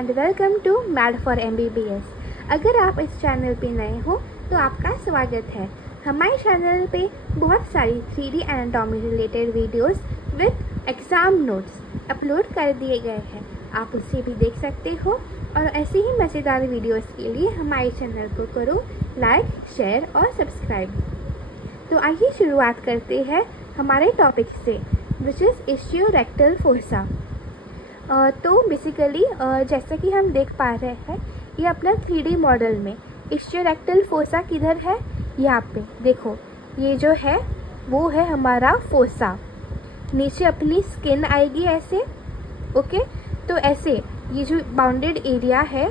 And welcome to mad for MBBS। अगर आप इस चैनल पे नए हो तो आपका स्वागत है। हमारे चैनल पे बहुत सारी 3D anatomy related videos with exam notes upload कर दिए गए हैं, आप उससे भी देख सकते हो। और ऐसे ही मज़ेदार वीडियोस के लिए हमारे चैनल को करो लाइक, शेयर और सब्सक्राइब। तो आइए शुरुआत करते हैं हमारे टॉपिक से, विच इज़ इस्चियोरेक्टल फोसा। तो बेसिकली जैसा कि हम देख पा रहे हैं, ये अपना 3D मॉडल में इस्चियोरेक्टल फोसा किधर है, यहाँ पे देखो। ये जो है वो है हमारा फोसा। नीचे अपनी स्किन आएगी ऐसे, ओके। तो ऐसे ये जो बाउंडेड एरिया है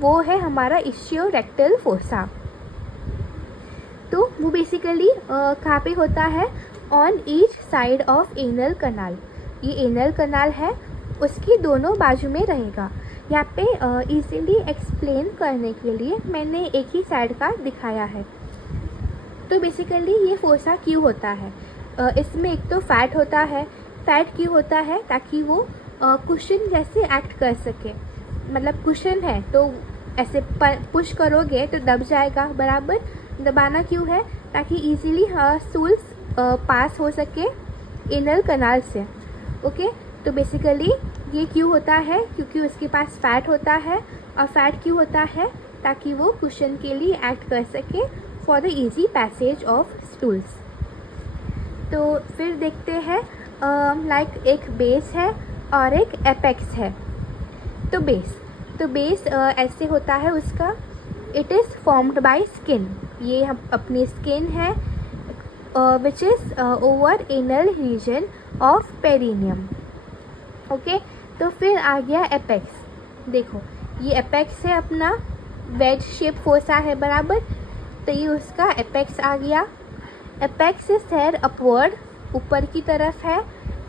वो है हमारा इस्चियोरेक्टल फोसा। तो वो बेसिकली कहाँ पे होता है, on each side of anal canal. ये एनल कनाल है, उसकी दोनों बाजू में रहेगा। यहाँ पे इजीली एक्सप्लेन करने के लिए मैंने एक ही साइड का दिखाया है। तो बेसिकली ये फोसा क्यों होता है, इसमें एक तो फैट होता है। फैट क्यों होता है, ताकि वो कुशन जैसे एक्ट कर सके। मतलब कुशन है तो ऐसे पुश करोगे तो दब जाएगा, बराबर। दबाना क्यों है, ताकि इजीली स्टूल्स पास हो सके एनल कनाल से, ओके। तो बेसिकली ये क्यों होता है, क्योंकि उसके पास फैट होता है। और फैट क्यों होता है, ताकि वो कुशन के लिए एक्ट कर सके for the easy passage of stools. तो फिर देखते हैं लाइक एक बेस है और एक एपेक्स है। तो बेस ऐसे होता है उसका, it is formed by skin. ये हम अपनी स्किन है which is over anal reason of perineum, okay. तो फिर आ गया एपेक्स। देखो ये एपेक्स है अपना, वेज शेप फोसा है, बराबर। तो ये उसका एपेक्स आ गया। एपेक्स इज हेयर अपवर्ड, ऊपर की तरफ है,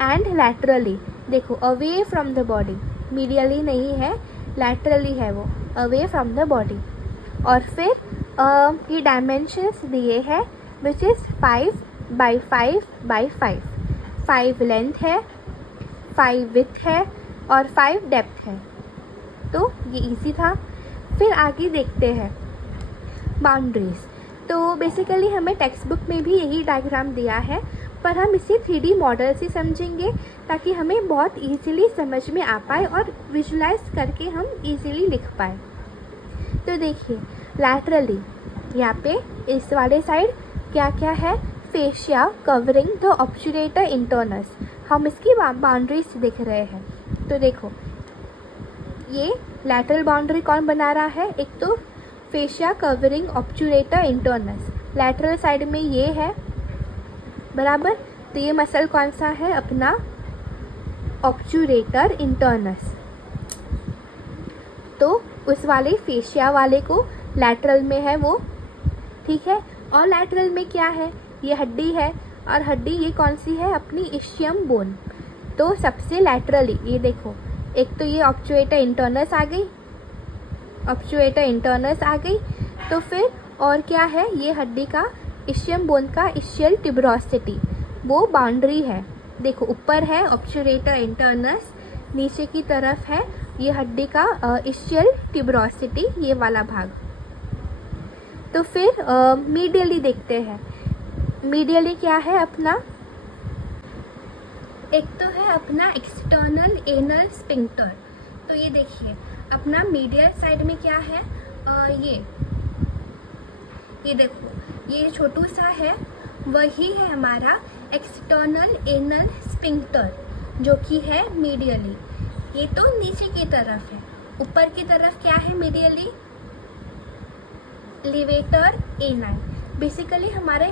एंड लैटरली, देखो away from the body, medially नहीं है, लैटरली है वो, अवे फ्रॉम द बॉडी। और फिर ये डायमेंशंस दिए हैं which is 5 by 5 by 5। 5 length है, 5 विथ है और 5 डेप्थ है। तो ये इजी था। फिर आगे देखते हैं बाउंड्रीज। तो बेसिकली हमें टेक्स्ट बुक में भी यही डायग्राम दिया है, पर हम इसे 3D मॉडल से समझेंगे ताकि हमें बहुत इजीली समझ में आ पाए और विजुलाइज करके हम इजीली लिख पाए। तो देखिए लैटरली, यहाँ पे इस वाले साइड क्या क्या है, फेशिया कवरिंग द ऑब्चुरेटर इंटरनस। हम इसकी बाउंड्रीज देख रहे हैं। तो देखो ये लैटरल बाउंड्री कौन बना रहा है, एक तो fascia covering obturator internus, lateral side में ये है, बराबर। तो ये मसल कौन सा है, अपना ऑब्चुरेटर इंटरनस। तो उस वाले फेशिया वाले को लैटरल में है वो, ठीक है। और लैटरल में क्या है, ये हड्डी है, और हड्डी ये कौन सी है, अपनी इस्चियम बोन। तो सबसे लैटरली ये देखो, एक तो ये ऑब्चुरेटर इंटरनस आ गई, ऑब्चुरेटर इंटरनस आ गई। तो फिर और क्या है, ये हड्डी का इस्चियम बोन का इस्चियल ट्यूबरोसिटी, वो बाउंड्री है। देखो ऊपर है ऑब्चुरेटर इंटरनस, नीचे की तरफ है ये हड्डी का इस्चियल ट्यूबरोसिटी, ये वाला भाग। तो फिर मीडियली देखते हैं। मीडियली क्या है अपना, एक तो है अपना एक्सटर्नल एनल स्फिंक्टर। तो ये देखिए अपना मीडियल साइड में क्या है, ये देखो ये छोटू सा है, वही है हमारा एक्सटर्नल एनल स्फिंक्टर, जो कि है मीडियली। ये तो नीचे की तरफ है, ऊपर की तरफ क्या है मीडियली, लिवेटर एनाई। बेसिकली हमारे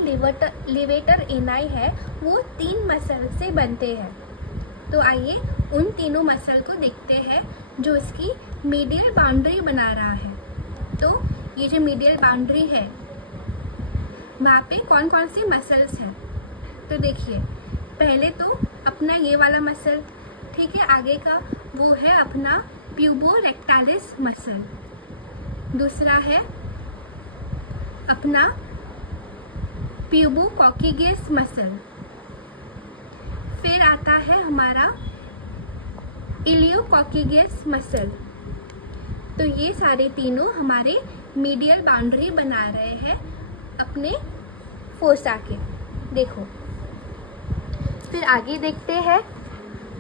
लिवेटर एनाई है वो 3 मसल से बनते हैं। तो आइए उन तीनों मसल को देखते हैं जो इसकी मीडियल बाउंड्री बना रहा है। तो ये जो मीडियल बाउंड्री है वहाँ पे कौन कौन से मसल्स हैं, तो देखिए पहले तो अपना ये वाला मसल, ठीक है, आगे का वो है अपना प्यूबोरेक्टालिस मसल। दूसरा है अपना प्यूबोकॉकिगस मसल। फिर आता है हमारा इलियोकॉकिगस मसल। तो ये सारे तीनों हमारे मीडियल बाउंड्री बना रहे हैं अपने फोसा के। देखो, फिर आगे देखते हैं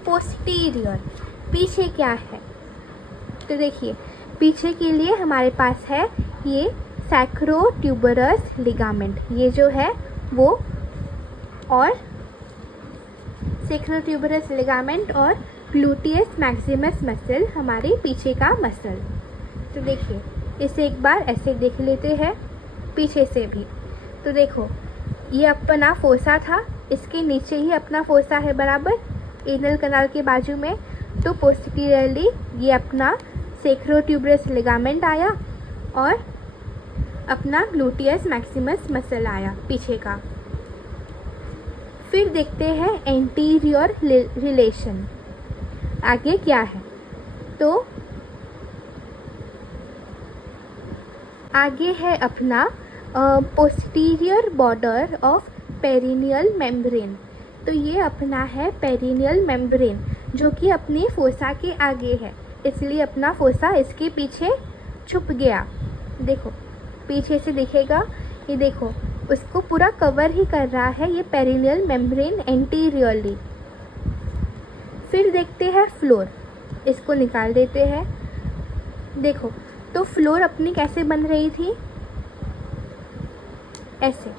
पोस्टीरियर, पीछे क्या है। तो देखिए, पीछे के लिए हमारे पास है ये सैक्रोट्यूबरस लिगामेंट, ये जो है वो, और सैक्रोट्यूबरस लिगामेंट और ग्लूटियस मैक्सिमस मसल हमारे पीछे का मसल। तो देखिए, इसे एक बार ऐसे देख लेते हैं पीछे से भी। तो देखो, ये अपना फोसा था, इसके नीचे ही अपना फोसा है बराबर, एनल कनाल के बाजू में। तो पोस्टीरियरली ये अपना सैक्रोट्यूबरस लिगामेंट आया और अपना ग्लूटियस मैक्सिमस मसल आया पीछे का। फिर देखते हैं एंटीरियर रिलेशन, आगे क्या है। तो आगे है अपना posterior border of perineal membrane. तो ये अपना है पेरिनियल मेम्ब्रेन, जो कि अपने फोसा के आगे है, इसलिए अपना फोसा इसके पीछे छुप गया। देखो, पीछे से दिखेगा, ये देखो, उसको पूरा कवर ही कर रहा है ये पेरिनियल मेम्ब्रेन एंटीरियरली। फिर देखते हैं फ्लोर, इसको निकाल देते हैं। देखो, तो फ्लोर अपनी कैसे बन रही थी, ऐसे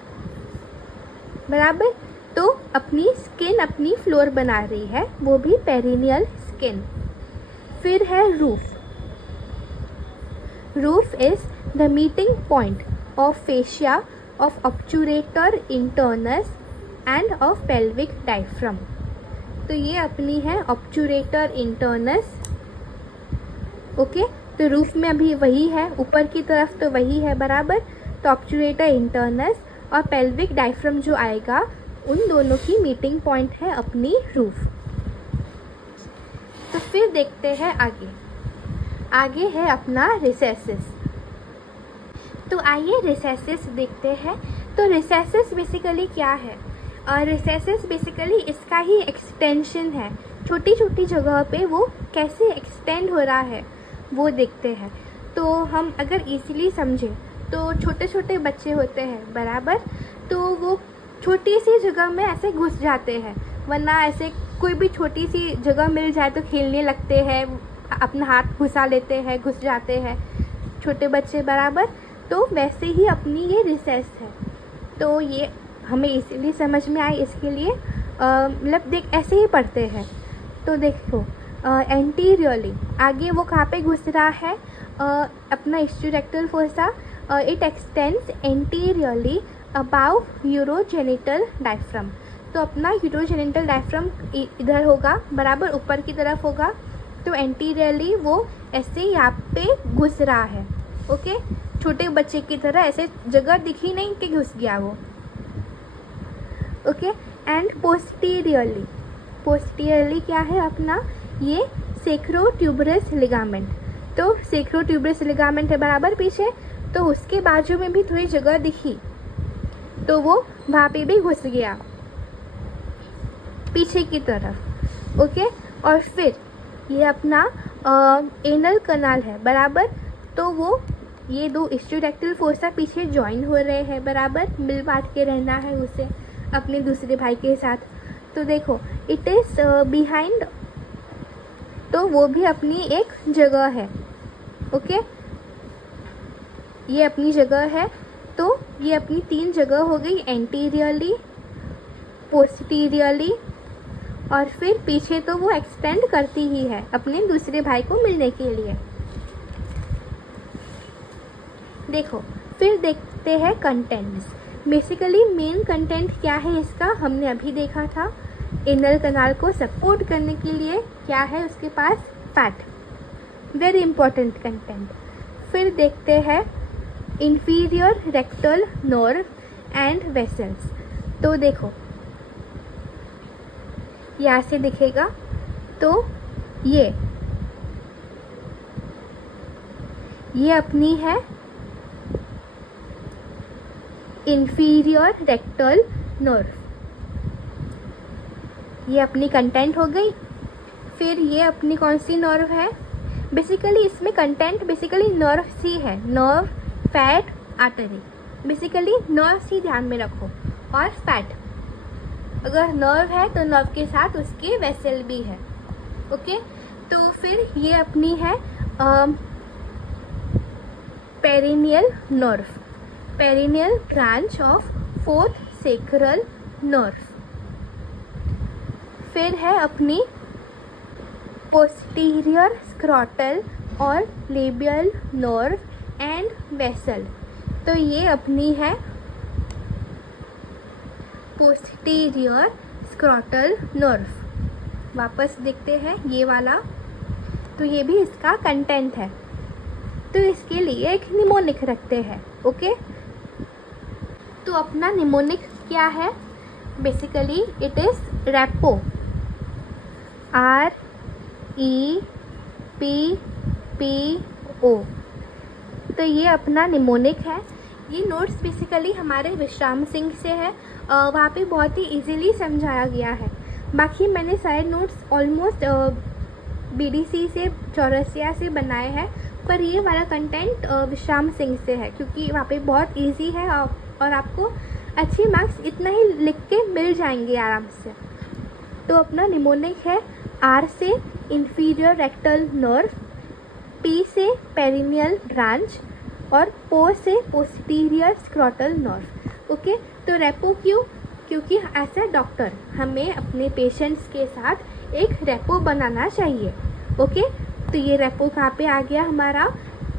बराबर। तो अपनी स्किन अपनी फ्लोर बना रही है, वो भी पेरिनियल स्किन। फिर है roof. Roof is the meeting point of fascia of obturator internus and of pelvic diaphragm. तो ये अपनी है ऑब्चुरेटर इंटर्नस, ओके। तो रूफ में अभी वही है, ऊपर की तरफ तो वही है बराबर। तो ऑब्चुरेटर इंटर्नस और पेल्विक डायफ्राम जो आएगा, उन दोनों की मीटिंग पॉइंट है अपनी रूफ। तो फिर देखते हैं आगे, आगे है अपना रिसेसिस। तो आइए रिसेसिस देखते हैं। तो रिसेसिस बेसिकली क्या है, और रिसेसिस बेसिकली इसका ही एक्सटेंशन है। छोटी छोटी जगह पे वो कैसे एक्सटेंड हो रहा है वो देखते हैं। तो हम अगर इजीली समझें तो छोटे छोटे बच्चे होते हैं बराबर, तो वो छोटी सी जगह में ऐसे घुस जाते हैं, वरना ऐसे कोई भी छोटी सी जगह मिल जाए तो खेलने लगते हैं, अपना हाथ घुसा लेते हैं, घुस जाते हैं छोटे बच्चे बराबर। तो वैसे ही अपनी ये रिसेस है। तो ये हमें इसीलिए समझ में आए, इसके लिए मतलब देख ऐसे ही पढ़ते हैं। तो देखो, एंटीरियरली आगे वो कहाँ पे घुस रहा है, अपना ischiorectal fossa, it extends anteriorly above urogenital diaphragm. तो अपना यूरोजेनिटल डायफ्राम इधर होगा बराबर, ऊपर की तरफ होगा। तो एंटीरियरली वो ऐसे यहाँ पे घुस रहा है, ओके। छोटे बच्चे की तरह ऐसे जगह दिखी नहीं कि घुस गया वो, ओके। एंड पोस्टीरियरली, पोस्टीरियरली क्या है अपना, ये सैक्रोट्यूबरस लिगामेंट। तो सैक्रोट्यूबरस लिगामेंट है बराबर पीछे, तो उसके बाजू में भी थोड़ी जगह दिखी, तो वो वहाँ पे भी घुस गया पीछे की तरफ, ओके। और फिर ये अपना एनल कनाल है बराबर। तो वो ये दो इस्टोरेक्टल फोसा पीछे ज्वाइन हो रहे हैं बराबर, मिल बांट के रहना है उसे अपने दूसरे भाई के साथ। तो देखो, इट इज़ बिहाइंड, तो वो भी अपनी एक जगह है, ओके। ये अपनी जगह है। तो ये अपनी तीन जगह हो गई, एंटीरियरली, पोस्टीरियरली, और फिर पीछे तो वो एक्सटेंड करती ही है अपने दूसरे भाई को मिलने के लिए। देखो, फिर देखते हैं कंटेंट्स। बेसिकली मेन कंटेंट क्या है इसका, हमने अभी देखा था। एनल कनाल को सपोर्ट करने के लिए क्या है उसके पास, फैट, वेरी इंपॉर्टेंट कंटेंट। फिर देखते हैं inferior rectal nerve and vessels. तो देखो, यहाँ से दिखेगा, तो ये अपनी है इंफीरियर रेक्टल नर्व, ये अपनी कंटेंट हो गई। फिर ये अपनी कौन सी नर्व है, बेसिकली इसमें कंटेंट बेसिकली नर्व ही है, nerve, fat, artery, basically nerve ही ध्यान में रखो, और फैट। अगर नर्व है तो नर्व के साथ उसके वेसल भी है। ओके, तो फिर ये अपनी है perineal nerve, perineal branch of fourth sacral nerve. फिर है अपनी पोस्टीरियर स्क्रॉटल और लेबियल नर्व एंड वेसल। तो ये अपनी है पोस्टीरियर स्क्रॉटल नर्व। वापस देखते हैं ये वाला, तो ये भी इसका कंटेंट है। तो इसके लिए एक निमोनिक रखते हैं। ओके, तो अपना निमोनिक क्या है? Basically it is repo, REPPO। तो ये अपना निमोनिक है। ये नोट्स बेसिकली हमारे विश्राम सिंह से है, वहाँ पे बहुत ही इजीली समझाया गया है। बाकी मैंने सारे नोट्स ऑलमोस्ट BDC से, चौरसिया से बनाए हैं, पर ये वाला कंटेंट विश्राम सिंह से है, क्योंकि वहाँ पे बहुत इजी है और आपको अच्छे मार्क्स इतना ही लिख के मिल जाएंगे आराम से। तो अपना निमोनिक है R से इंफीरियर रेक्टल नर्व, P से पेरिनियल ब्रांच और PO से पोस्टीरियर स्क्रॉटल नर्व। ओके, तो रेपो क्यों? क्योंकि एज ए डॉक्टर हमें अपने पेशेंट्स के साथ एक रेपो बनाना चाहिए। ओके, तो ये रेपो कहाँ पे आ गया हमारा?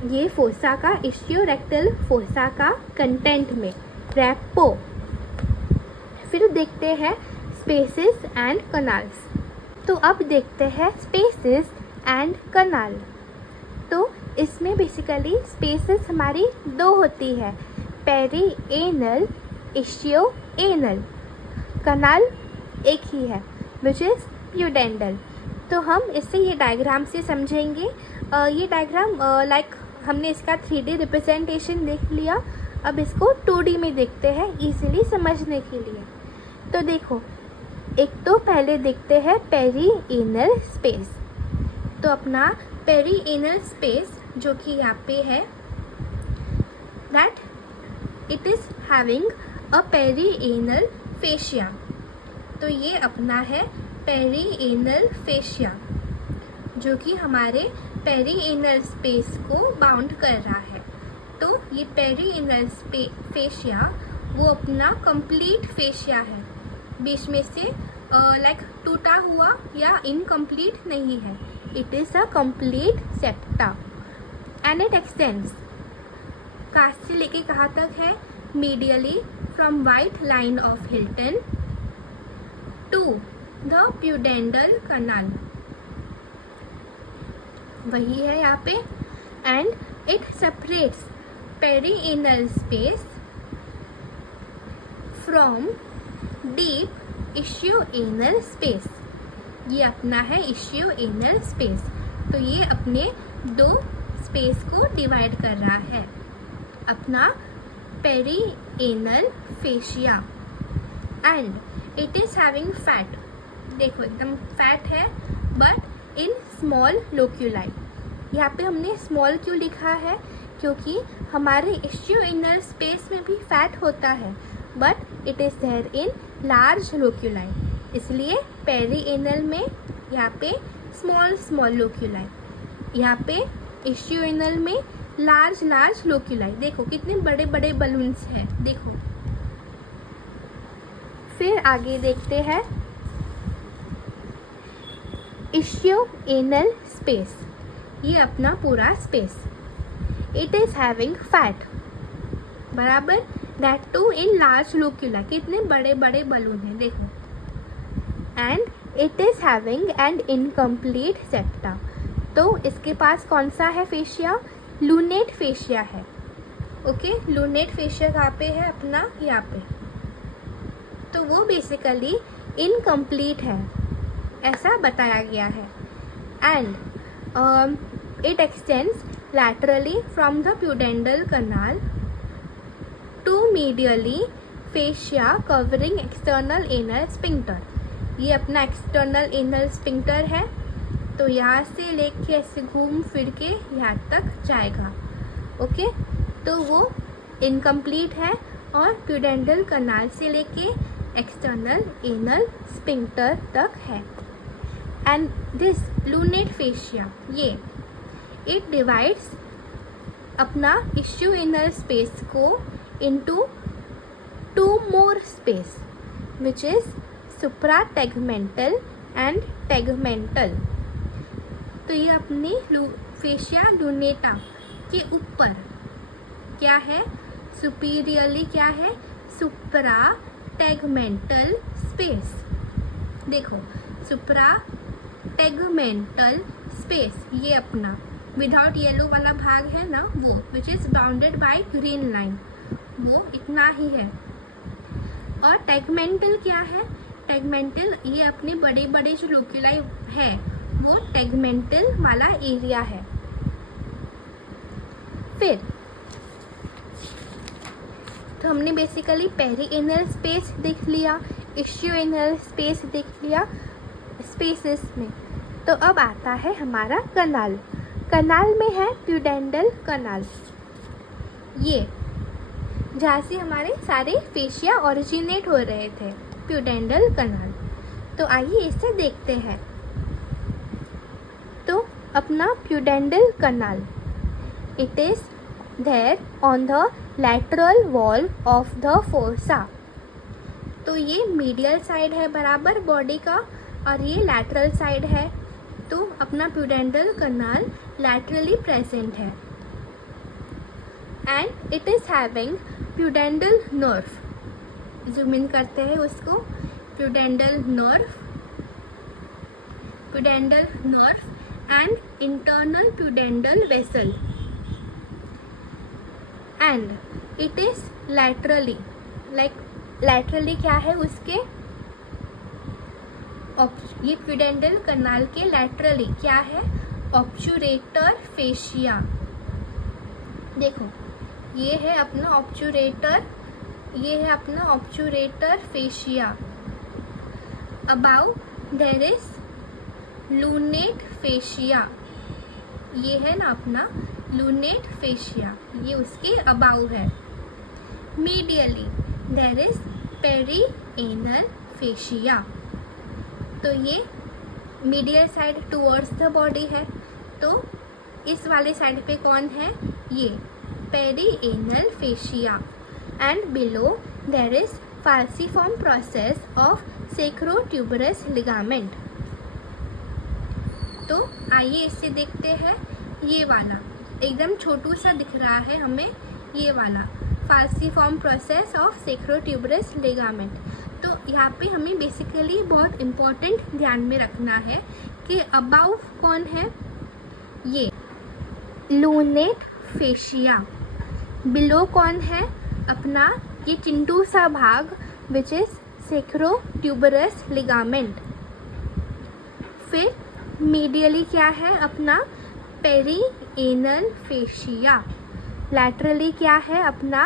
ये फोसा का, इश्चियो रेक्टल फोसा का कंटेंट में रेपो। फिर देखते हैं स्पेसेस एंड कनाल्स। तो अब देखते हैं स्पेसेस एंड कनाल। तो इसमें बेसिकली स्पेसेस हमारी दो होती है, पेरीएनल, इश्चियोएनल। कनाल एक ही है विच इज़ प्यूडेंडल। तो हम इससे ये डायग्राम से समझेंगे। ये डायग्राम लाइक हमने इसका 3D रिप्रेजेंटेशन देख लिया, अब इसको 2D में देखते हैं इजीली समझने के लिए। तो देखो, एक तो पहले देखते हैं पेरीएनल स्पेस। तो अपना पेरीएनल स्पेस जो कि यहाँ पे है, that it is having a perianal fascia. तो ये अपना है पेरीएनल फेशिया, जो कि हमारे पेरीएनल स्पेस को बाउंड कर रहा है। तो ये पेरीएनल फेशिया वो अपना कंप्लीट फेशिया है, बीच में से लाइक टूटा हुआ या इनकम्प्लीट नहीं है। It is a complete septa and it extends कहाँ से लेके कहाँ तक है? Medially from white line of Hilton to the pudendal canal, वही है यहाँ पे। And it separates perianal space from deep ischioanal space. ये अपना है इश्चियोएनल स्पेस। तो ये अपने दो स्पेस को डिवाइड कर रहा है, अपना perianal fascia. And it is having fat. देखो एकदम फैट है, बट इन स्मॉल लोक्यूलाई। यहाँ पे हमने स्मॉल क्यों लिखा है? क्योंकि हमारे इश्चियोएनल स्पेस में भी फैट होता है, but it is there in large loculi, इसलिए पेरीएनल में यहाँ पे स्मॉल लोक्यूलाई, यहाँ पे इश्चियोएनल में लार्ज लोक्यूलाई। देखो कितने बड़े बड़े बलून्स हैं, देखो। फिर आगे देखते हैं इश्चियोएनल स्पेस। ये अपना पूरा space, it is having fat, बराबर, दैट टू इन लार्ज लोक्यूला। कितने बड़े बड़े बलून हैं, देखो। And it is having an incomplete septa. तो इसके पास कौन सा है फेशिया? लूनेट फेशिया है। ओके, लूनेट फेशिया कहाँ पे है? अपना यहाँ पे। तो वो बेसिकली इनकम्प्लीट है, ऐसा बताया गया है। And it extends laterally from the pudendal canal to medially fascia covering external anal sphincter. ये अपना एक्सटर्नल एनल स्फिंक्टर है, तो यहाँ से लेके ऐसे घूम फिर के यहाँ तक जाएगा। ओके, तो वो इनकम्प्लीट है और प्यूडेंटल कनाल से लेके एक्सटर्नल एनल स्फिंक्टर तक है। एंड दिस लूनेट फेशिया, ये इट डिवाइड्स अपना इश्यू इनर स्पेस को into two more space which is supra tegmental and tegmental. तो ये अपनी फेशिया लूनेटा के ऊपर क्या है, सुपीरियरली क्या है, सुप्रा टेगमेंटल स्पेस। देखो सुप्रा टेगमेंटल स्पेस, ये अपना विदाउट येलो वाला भाग है ना वो, which is bounded by green line, वो इतना ही है। और टेगमेंटल क्या है, टेगमेंटल ये अपने बड़े बड़े जो लोक्यूलाई है वो टेगमेंटल वाला एरिया है। फिर तो हमने बेसिकली पेरी एनल स्पेस देख लिया, इश्यू एनल स्पेस देख लिया स्पेसेस में। तो अब आता है हमारा कनाल। कनाल में है प्यूडेंटल कनाल, ये जहाँ से हमारे सारे फेशिया ओरिजिनेट हो रहे थे, प्यूडेंटल कनाल। तो आइए इसे देखते हैं। तो अपना pudendal canal, it is there on the lateral wall of the fossa. तो ये मीडियल साइड है बराबर बॉडी का और ये लैटरल साइड है। तो अपना प्यूडेंटल कनाल लैटरली प्रेजेंट है and it is having प्यूडेंटल nerve. Zoom in करते हैं उसको, प्यूडेंटल nerve and internal pudendal vessel and it is laterally, like laterally क्या है उसके, ये प्यूडेंटल कनाल के लैटरली क्या है, ऑब्चुरेटर फेशिया। देखो ये है अपना ऑब्चुरेटर, ये है अपना obturator fascia. Above there is lunate fascia, ये है ना अपना लूनेट फेशिया, ये उसके अबाउ है। Medially there is perianal fascia, तो ये medial side towards the body है। तो इस वाले साइड पे कौन है, ये perianal fascia. And below there is falciform process of sacrotuberous ligament. तो आइए इससे देखते हैं, ये वाला एकदम छोटू सा दिख रहा है हमें, ये वाला फाल्सिफॉर्म प्रोसेस ऑफ सेक्रोट्यूबरस लिगामेंट। तो यहाँ पे हमें बेसिकली बहुत इम्पोर्टेंट ध्यान में रखना है कि अबाउ कौन है, ये लूनेट फेशिया। बिलो कौन है, अपना ये चिंटू सा भाग विच इज सेक्रोट्यूबरस लिगामेंट। फिर मीडियली क्या है, अपना पेरी एनल फेशिया। लैटरली क्या है, अपना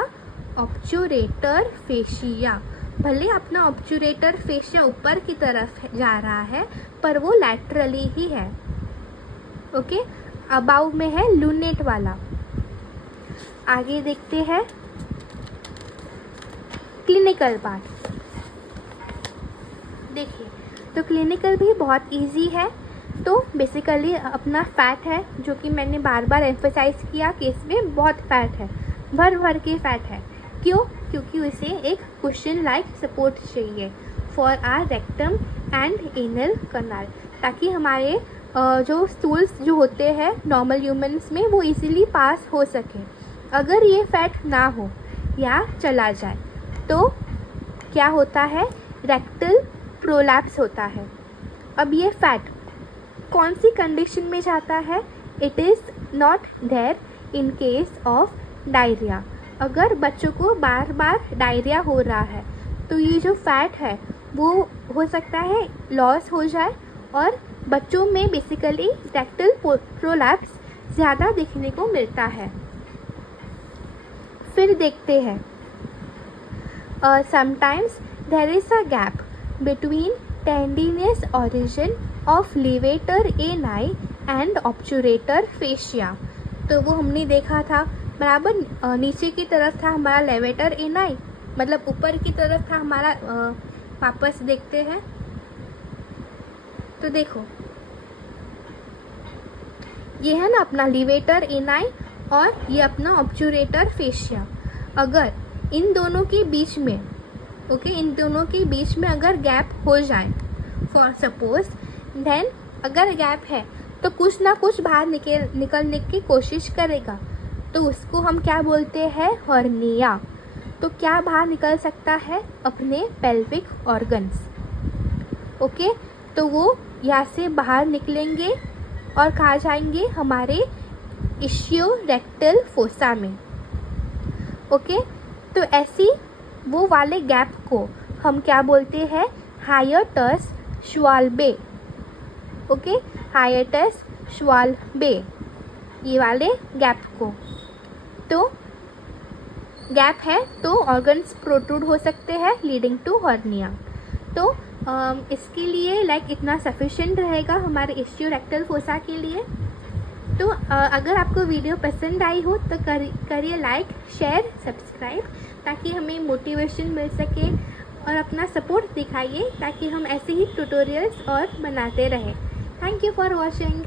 ऑब्चुरेटर फेशिया। भले अपना ऑब्चुरेटर फेशिया ऊपर की तरफ जा रहा है पर वो लैटरली ही है। ओके, अबाउ में है लूनेट वाला। आगे देखते हैं क्लिनिकल पार्ट। देखिए तो क्लिनिकल भी बहुत इजी है। तो बेसिकली अपना फैट है, जो कि मैंने बार बार एम्फसाइज़ किया कि इसमें बहुत फैट है, भर भर के फैट है। क्यों, क्योंकि उसे एक कुशन लाइक सपोर्ट चाहिए for our rectum and anal canal, ताकि हमारे जो स्टूल्स जो होते हैं नॉर्मल ह्यूमन्स में वो इजीली पास हो सके। अगर ये फैट ना हो या चला जाए तो क्या होता है, रेक्टल प्रोलैप्स होता है। अब ये फैट कौन सी कंडीशन में जाता है, it is not there in case of diarrhoea. अगर बच्चों को बार बार डायरिया हो रहा है तो ये जो फैट है वो हो सकता है लॉस हो जाए और बच्चों में बेसिकली रेक्टल प्रोलैप्स ज़्यादा देखने को मिलता है। फिर देखते हैं sometimes there is a gap between tendinous origin of levator ani and obturator fascia. तो वो हमने देखा था बराबर, नीचे की तरफ था हमारा लेवेटर एनाई, मतलब ऊपर की तरफ था हमारा, वापस देखते हैं तो देखो ये है ना अपना लेवेटर एनाई और ये अपना ऑब्चुरेटर फेशिया। अगर इन दोनों के बीच में इन दोनों के बीच में अगर गैप हो जाए, फॉर सपोज, देन अगर गैप है तो कुछ ना कुछ बाहर निकलने की कोशिश करेगा, तो उसको हम क्या बोलते हैं, हर्निया। तो क्या बाहर निकल सकता है, अपने पेल्विक ऑर्गन्स। ओके, तो वो यहाँ से बाहर निकलेंगे और कहाँ जाएंगे, हमारे इशियोरेक्टल फोसा में। ओके, तो ऐसी वो वाले गैप को हम क्या बोलते हैं, हायटस श्वाल्बे। ओके, हायटस श्वाल्बे, ये वाले गैप को। तो गैप है तो ऑर्गन्स प्रोट्रूड हो सकते हैं लीडिंग टू हर्निया। तो इसके लिए इतना सफिशिएंट रहेगा हमारे इशियोरेक्टल फोसा के लिए। तो अगर आपको वीडियो पसंद आई हो तो करिए लाइक, शेयर, सब्सक्राइब, ताकि हमें मोटिवेशन मिल सके, और अपना सपोर्ट दिखाइए ताकि हम ऐसे ही ट्यूटोरियल्स और बनाते रहें। Thank you for watching.